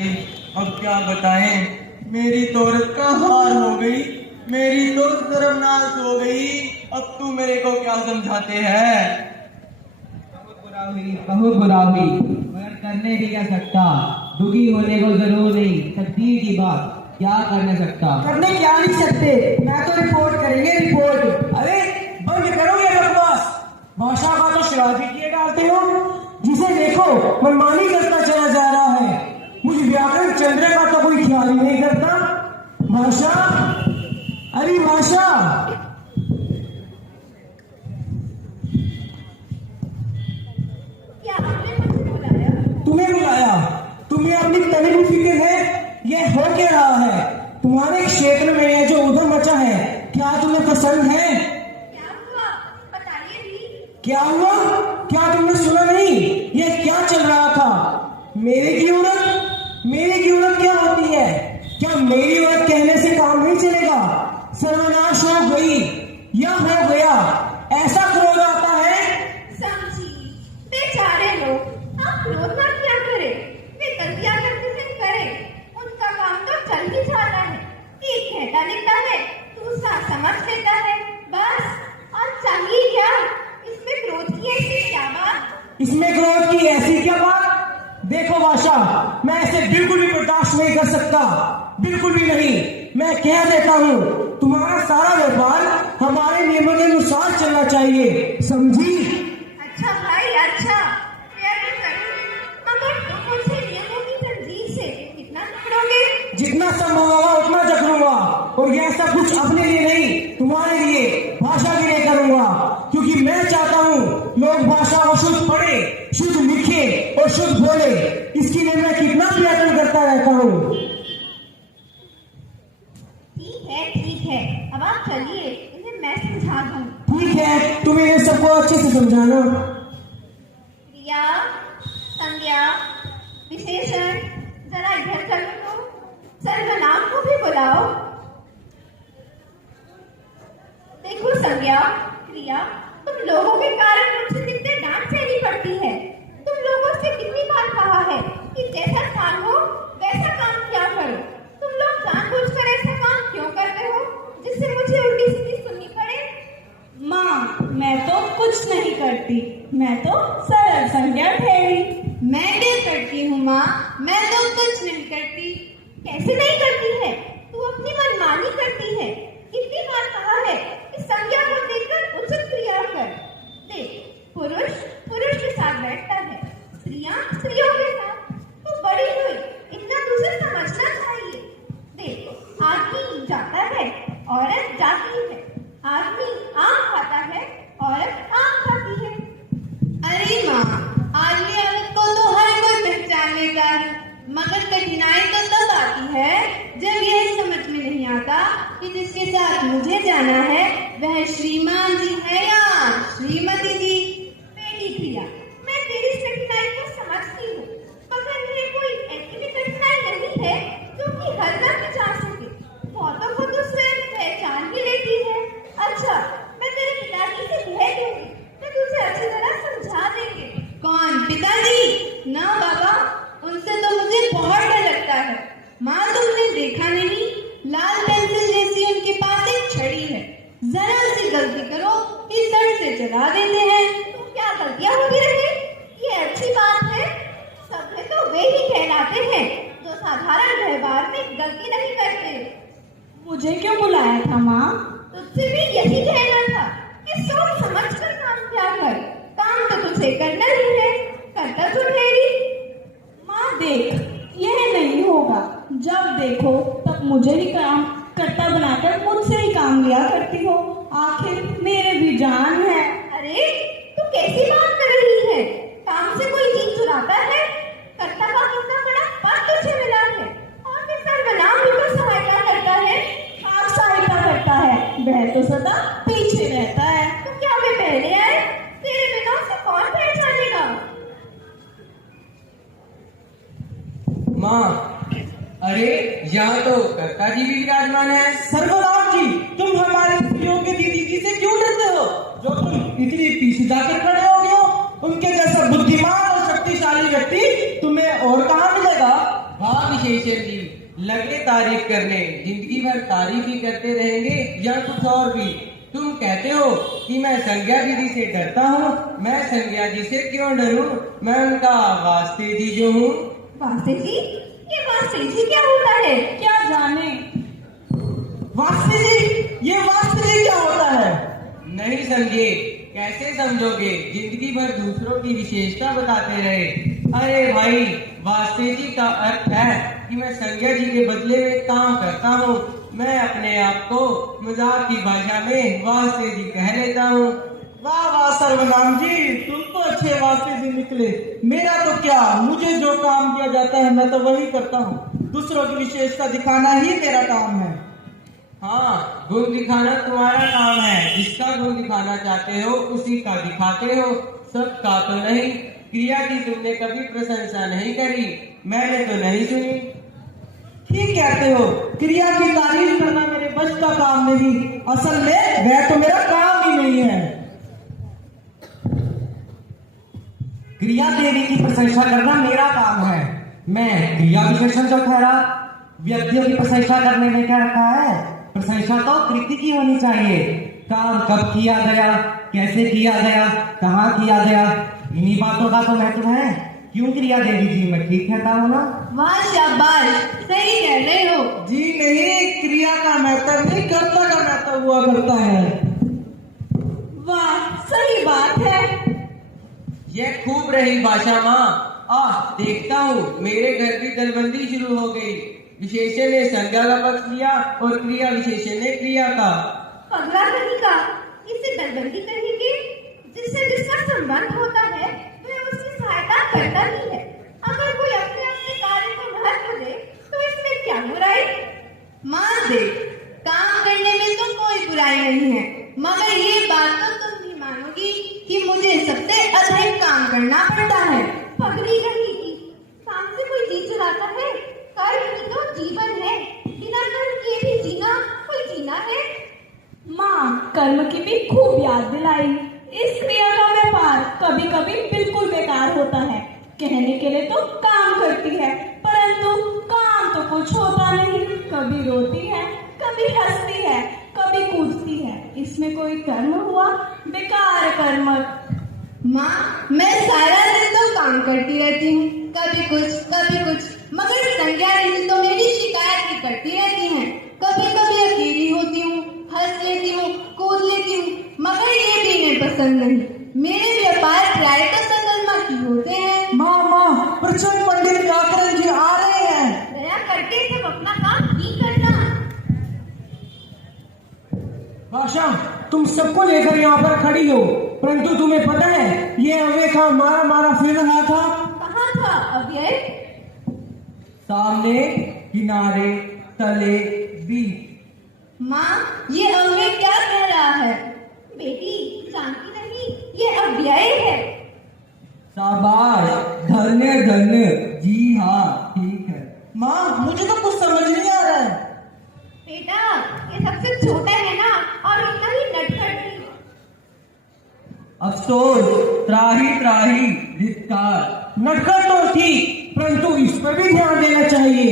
अब क्या बताएं, मेरी तो औरत का हार हो गई, मेरी तो शर्मनाश हो गई। अब तू मेरे को क्या समझाते हैं? बहुत बुरा हुई मगर करने भी क्या सकता। दुखी होने को जरूर नहीं, तकदीर की बात क्या करने सकता। करने क्या नहीं सकते, मैं तो रिपोर्ट करेंगे रिपोर्ट। अरे बंद करो ये बकवास, भाषा का तो शराब भी किए डालते हो। जिसे देखो मनमानी करता चला जा रहा है, मुझ व्याकरण चंद्र का तो कोई ख्याल ही नहीं करता। भाषा, अरे भाषा, क्या आपने मुझे बुलाया? तुम्हें बुलाया? तुम्हें अपनी तनी भी फिक्र है? ये हो क्या रहा है तुम्हारे क्षेत्र में? ये जो उधर मचा है क्या तुम्हें पसंद है? क्या हुआ बताइए भी। क्या हुआ? क्या तुमने सुना नहीं? ये क्या चल रहा था? मेरे की औरत क्या होती है? क्या मेरी औरत कहने से काम नहीं चलेगा? सर्वनाश हो गई या हो गया, ऐसा क्रोध आता है। समझी, बेचारे लोग, आप क्रोध ना क्या करें, वे गलतियां करते थे करें, उनका काम तो चल ही जाता है। एक कहता लिखता है, दूसरा समझ लेता है, बस। और चाहिए क्या? इसमें क्रोध की ऐसी क्या बात? इसमें क्रोध की ऐसी क्या बात? देखो भाषा, मैं ऐसे बिल्कुल भी बर्दाश्त नहीं कर सकता, बिल्कुल भी नहीं। मैं कह देता हूँ, तुम्हारा सारा व्यापार हमारे नियमों के अनुसार चलना चाहिए, समझी? अच्छा भाई अच्छा, मैं भी करूंगी, मगर तुम मुझसे नियमों की तंजील से कितना पकड़ोगे? जितना संभव होगा उतना जकड़ूंगा, और यह सब कुछ अपने लिए नहीं, तुम्हारे लिए, भाषा के लिए करूंगा। क्योंकि मैं चाहता हूँ लोग भाषा को शुद्ध पढ़े, शुद्ध लिखे और शुद्ध बोले। इसके लिए मैं कितना प्रयत्न करता रहता हूँ। ठीक है, अब आप चलिए, इन्हें मैं समझा दूँ। ठीक है, तुम्हें ये सबको अच्छे से समझाना। क्रिया, संज्ञा, विशेषण, जरा इधर चलो तो। सर्वनाम को भी बुलाओ। देखो संज्ञा, क्रिया, तुम लोगों के कारण मुझसे कितने डांट सहनी पड़ती है। तुम लोगों से कितनी बार कहा है कि जैसा काम हो वैसा काम किया करो। तुम लोग जानबूझकर ऐसा काम क्यों करते हो जिससे मुझे उल्टी सीधी सुननी पड़े? माँ, मैं तो कुछ नहीं करती, मैं तो सरल संज्ञा ठहरी। मैं क्या करती हूँ माँ? मैं तो कुछ नहीं करती। कैसे नहीं करती है? तू अपनी मनमानी करती है। कितनी बार कहा है कि संज्ञा को देखकर उचित क्रिया कर। देख, पुरुष पुरुष के साथ बैठता है, स्त्रियां स्त्रियों के साथ। तू बड़ी हुई, इतना तुझे समझना चाहिए। देख, आदमी जाता है, औरत जाती है। आदमी आम खाता है, औरत आम खाती है। अरे माँ, आदमी औरत को तो हर कोई पहचान लेता है, मगर कठिनाई तो तब आती है जब यह समझ में नहीं आता कि जिसके साथ मुझे जाना है वह श्रीमान जी है या श्रीमती जी। बेटी क्रिया, मैं तेरी इस कठिनाई को समझती हूँ, मगर ये कोई ऐसी भी कठिनाई नहीं है जो कि हर घर में जा सके। बहुतों को तो सिर्फ पहचान ही लेती है। अच्छा, मैं तेरे पिताजी से कह दूंगी, मैं तुझे अच्छी तरह समझा देंगे। कौन, पिताजी? ना बाबा, उनसे तो मुझे बहुत डर लगता है। माँ, तुमने देखा नहीं, लाल पेंसिल जैसी उनके पास एक छड़ी है, जरा सी गलती करो कि सर से चला देते हैं। तो क्या गलतियाँ होती रही? ये अच्छी बात है। सभ्य तो वे ही कहलाते हैं जो साधारण व्यवहार में गलती नहीं करते। मुझे क्यों बुलाया था माँ? तुझसे भी यही कहना था कि सोच समझ कर काम किया कर। काम तो तुझे करना ही है, करता तो ठहरी। माँ देख, यह नहीं होगा। जब देखो तब मुझे ही काम करता बनाकर मुझसे ही काम लिया करती हो। आखिर मेरे भी जान है। अरे तू कैसी बात कर रही है? काम से कोई चीज चुराता है? करता का कितना बड़ा पद तुझे मिला है, और फिर सर्वनाम भी तो सहायता करता है। आप सहायता करता है, वह तो सदा पीछे रहता है। तो क्या वे पहले आए? तेरे बिना उसे कौन पहचानेगा? माँ, अरे यहाँ तो कर्ता जी भी विराजमान है। सर्वनाम जी, तुम हमारे योग्य दीदी जी से क्यों डरते हो? जो तुम इतनी पीछे जाकर खड़े हो गए हो, उनके जैसा बुद्धिमान और शक्तिशाली व्यक्ति तुम्हें और कहाँ मिलेगा? वाह विशेषण जी, लगे तारीफ करने, जिंदगी भर तारीफ ही करते रहेंगे या कुछ और भी? तुम कहते हो कि मैं संज्ञा दीदी से डरता हूँ। मैं संज्ञा जी से क्यों डरूं? मैं उनका वास्ते जी जो हूँ। वास्ते जी? ये वास्ते जी क्या होता है? क्या जाने वास्ते जी, ये वास्ते जी क्या होता है? नहीं समझे, कैसे समझोगे? जिंदगी भर दूसरों की विशेषता बताते रहे। अरे भाई, वास्ते जी का अर्थ है कि मैं संज्ञा जी के बदले में काम करता हूँ। मैं अपने आप को मजाक की भाषा में वास्ते जी कह लेता हूँ। वाह वाह सर्वनाम जी, तुम तो अच्छे वास्ते जी निकले। मेरा तो क्या, मुझे जो काम दिया जाता है मैं तो वही करता हूँ। दूसरों की विशेषता दिखाना ही मेरा काम है। हाँ, गुण दिखाना तुम्हारा काम है। जिसका गुण दिखाना चाहते हो उसी का दिखाते हो, सबका तो नहीं। क्रिया की तुमने कभी प्रशंसा नहीं करी, मैंने तो नहीं सुनी। ठीक कहते हो, क्रिया की तारीफ करना मेरे बस का काम नहीं। असल में वह तो मेरा काम ही नहीं है। क्रिया देवी की प्रशंसा करना मेरा काम है। मैं क्रिया विशेषण जो ठहरा, व्यक्तियों की प्रशंसा करने में क्या रखा है? प्रशंसा तो कृति की होनी चाहिए। काम कब किया गया, कैसे किया गया, कहाँ किया गया, इन्हीं बातों का तो महत्व है। क्यों क्रिया देवी जी, मैं ठीक कहता हूँ ना? वाह शाबाश, सही कह रहे हो। जी नहीं, क्रिया का महत्व नहीं, कर्ता का महत्व हुआ करता है। वाह, सही बात है। ये खूब रही भाषा माँ। देखता हूँ मेरे घर की दलबंदी शुरू हो गई। विशेषण ने संज्ञा का पक्ष लिया और क्रिया विशेषण ने क्रिया का। पगला नहीं का, इसे दलबंदी कहेंगे। जिससे जिसका संबंध होता है वह उसकी सहायता करता ही है। अगर कोई अपने अपने कार्य को महत्व दे तो इसमें क्या बुराई? मान दे, काम करने में तो कोई बुराई नहीं है, मगर ये बात तो तुम भी मानोगी कि मुझे सबसे अधिक काम करना पड़ता है। पगली कहीं की, काम से कोई जी चलाता है? कर्म ही तो जीवन है। बिना कर्म किए भी जीना कोई जीना है? माँ, कर्म की भी खूब याद दिलाई। इस क्रिया का व्यापार कभी कभी बिल्कुल बेकार होता है। कहने के लिए तो काम करती है, परंतु काम तो कुछ होता नहीं। कभी रोती है, कभी हंसती है, कभी कूदती है। इसमें कोई कर्म हुआ? बेकार कर्म। माँ, मैं सारा दिन तो काम करती रहती हूँ, कभी कुछ, मगर संज्ञा दीदी तो मेरी शिकायत ही करती रहती हैं। कभी कभी अकेली होती हूँ, हंस लेती हूँ, कूद लेती हूँ, मगर ये भी इन्हें पसंद नहीं। मेरे व्यापार प्राय तो सकर्मा की होते हैं। माँ, प्रचंड पंडित व्याकरण जी आ रहे हैं। दया करके सब अपना काम ही करना। भाषा, तुम सबको लेकर यहाँ पर खड़ी हो, परंतु तुम्हें पता है ये अवेखा मारा फिर रहा था। कहाँ था अव्यय? सामने, किनारे, तले, बीच। माँ, ये अव्यय क्या कह रहा है? बेटी जानती नहीं, ये अव्यय है। शाबाश, धन्य धन्य। जी हाँ, ठीक है। माँ, मुझे तो कुछ समझ नहीं आ रहा है। बेटा ये सबसे छोटा है ना, और इतना ही नटखट भी। अफसोस, त्राही त्राही, धिक्कार। नटखट तो ठीक, परंतु इस पर भी ध्यान देना चाहिए।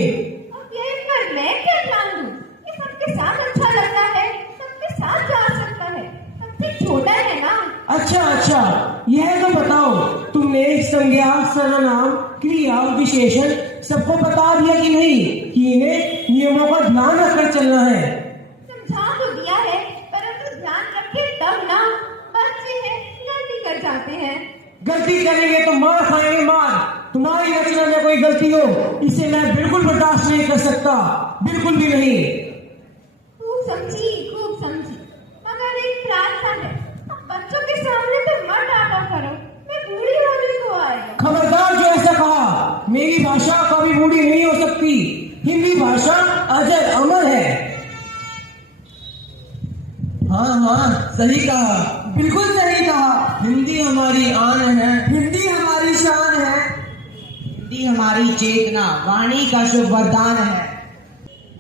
अव्यय पर मैं क्या ध्यान दूं? ये सबके साथ अच्छा लगता है, सबके साथ जा सकता है, सबसे छोटा है ना। अच्छा, यह तो बताओ, तुमने संज्ञा, सर्वनाम, क्रिया, विशेषण सबको बता दिया कि नहीं कि इन्हें नियमों का ध्यान रखकर चलना है? समझा तो दिया है, परंतु ध्यान रखे तब ना। बच्चे हैं, गलती कर जाते हैं। गलती करेंगे तो मार खाएंगे मार। तुम्हारी रचना में कोई गलती हो, इसे मैं बिल्कुल बर्दाश्त नहीं कर सकता, बिल्कुल भी नहीं। खूब समझी, मगर एक प्रार्थना है, बच्चों के सामने तो मत डांटा करो, मैं बूढ़ी होने को आई। खबरदार जो ऐसा कहा, मेरी भाषा कभी बूढ़ी नहीं हो सकती। हिंदी भाषा अजर अमर है। हाँ, सही कहा, बिल्कुल सही कहा। हिंदी हमारी आन है, हिंदी हमारी शान है। हिंदी हमारी चेतना, वाणी का शुभ वरदान है।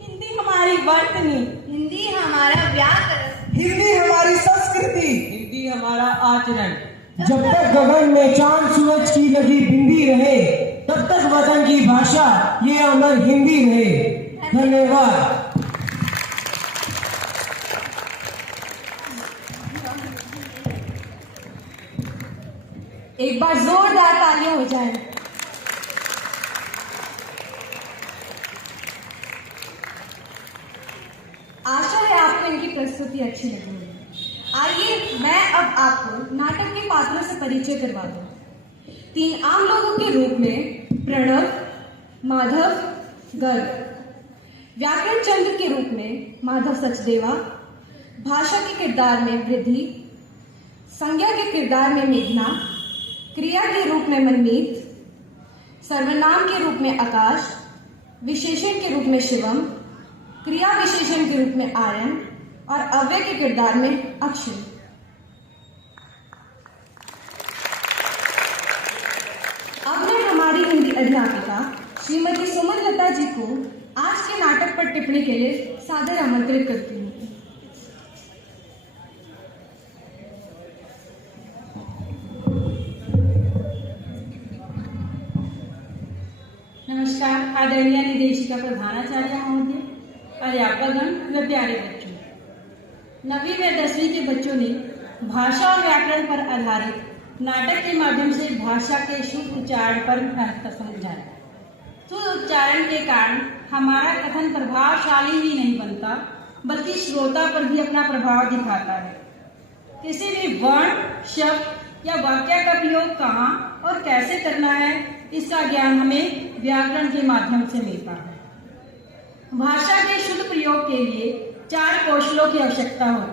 हिंदी हमारी वर्तनी, हिंदी हमारा व्याकरण, हिंदी हमारी संस्कृति। हिंदी हमारा आचरण। जब तक गगन में चांद सूरज की लगी बिंदी रहे, तब तक वतन की भाषा ये अमर हिंदी रहे। धन्यवाद। एक बार जोरदार तालियां हो जाए। आशा है आपको इनकी प्रस्तुति अच्छी लगी होगी। आइए मैं अब आपको नाटक के पात्रों से परिचय करवा दूं। 3 आम लोगों के रूप में प्रणव, माधव, गर्ग। व्याकरण चंद्र के रूप में माधव सचदेवा। भाषा के किरदार में वृद्धि। संज्ञा के किरदार में मेघना। क्रिया के रूप में मनमीत। सर्वनाम के रूप में आकाश। विशेषण के रूप में शिवम। क्रिया विशेषण के रूप में आर्यन और अव्यय के किरदार में अक्षय। अब मैं हमारी हिंदी अध्यापिका श्रीमती सुमन लता जी को आज के नाटक पर टिप्पणी के लिए सादर आमंत्रित करती हूँ। नमस्कार आदरणीय निदेशिका प्रधानाचार्य महोदय, अध्यापकगण व प्यारे बच्चों। 9वीं व 10वीं के बच्चों ने भाषा और व्याकरण पर आधारित नाटक के माध्यम से भाषा के शुद्ध उच्चारण पर महत्व समझाया। शुद्ध उच्चारण के कारण हमारा कथन प्रभावशाली ही नहीं बनता, बल्कि श्रोता पर भी अपना प्रभाव दिखाता है। किसी भी वर्ण, शब्द या वाक्य का प्रयोग कहाँ और कैसे करना है, इसका ज्ञान हमें व्याकरण के माध्यम से मिलता है। भाषा के शुद्ध प्रयोग के लिए 4 कौशलों की आवश्यकता होती है।